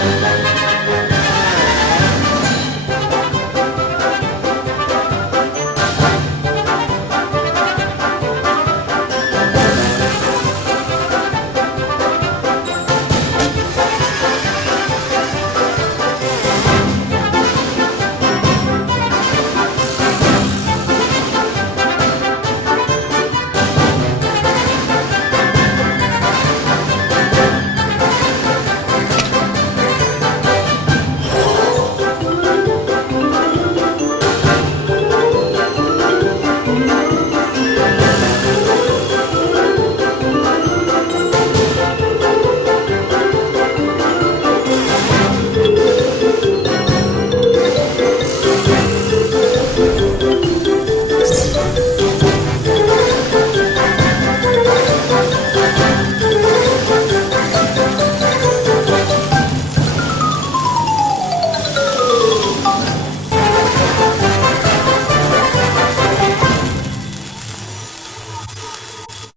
thank mm -hmm. you